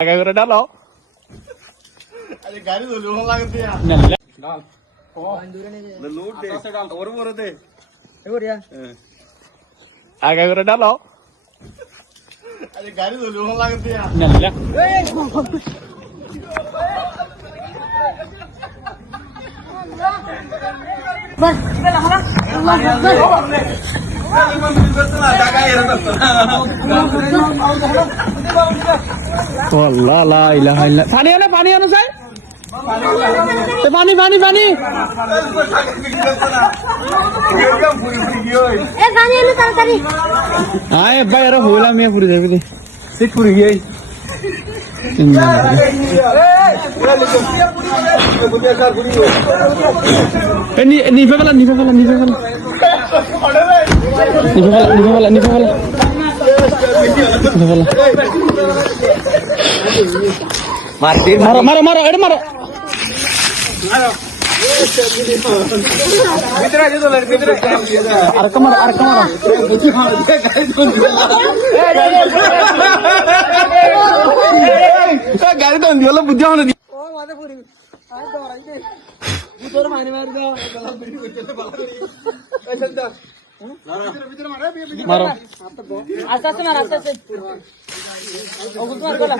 काय करत आलो अरे गाडी धुलून लागते या. नल्ला डाल இந்த நூட்டு. डाल ஒரு போறது हा काय करत आलो अरे गाडी धुलून लागते या. नल्ला बस. चला, हा. चला, बस. चला, बस. चला, बस. পানী আনে পানী আনো চাই পানী পানী পানী আই এবাৰ আৰু হ'ল আমি ফুৰি যাবি ঠিক ফুৰি গৈ নিভে পেলা নিভে পেলা নিভে পেলা নিভে পেলা নিভে পেলা নিভে পেলা নিভে পেলা মারো মারো মারো এটা মারো আরেকটা মারো আরেকটা মারো গাড়ি তো দিও বুদ্ধি হলো মারো আস্তে আস্তে মার আস্তে আস্তে। ও তোমার গলা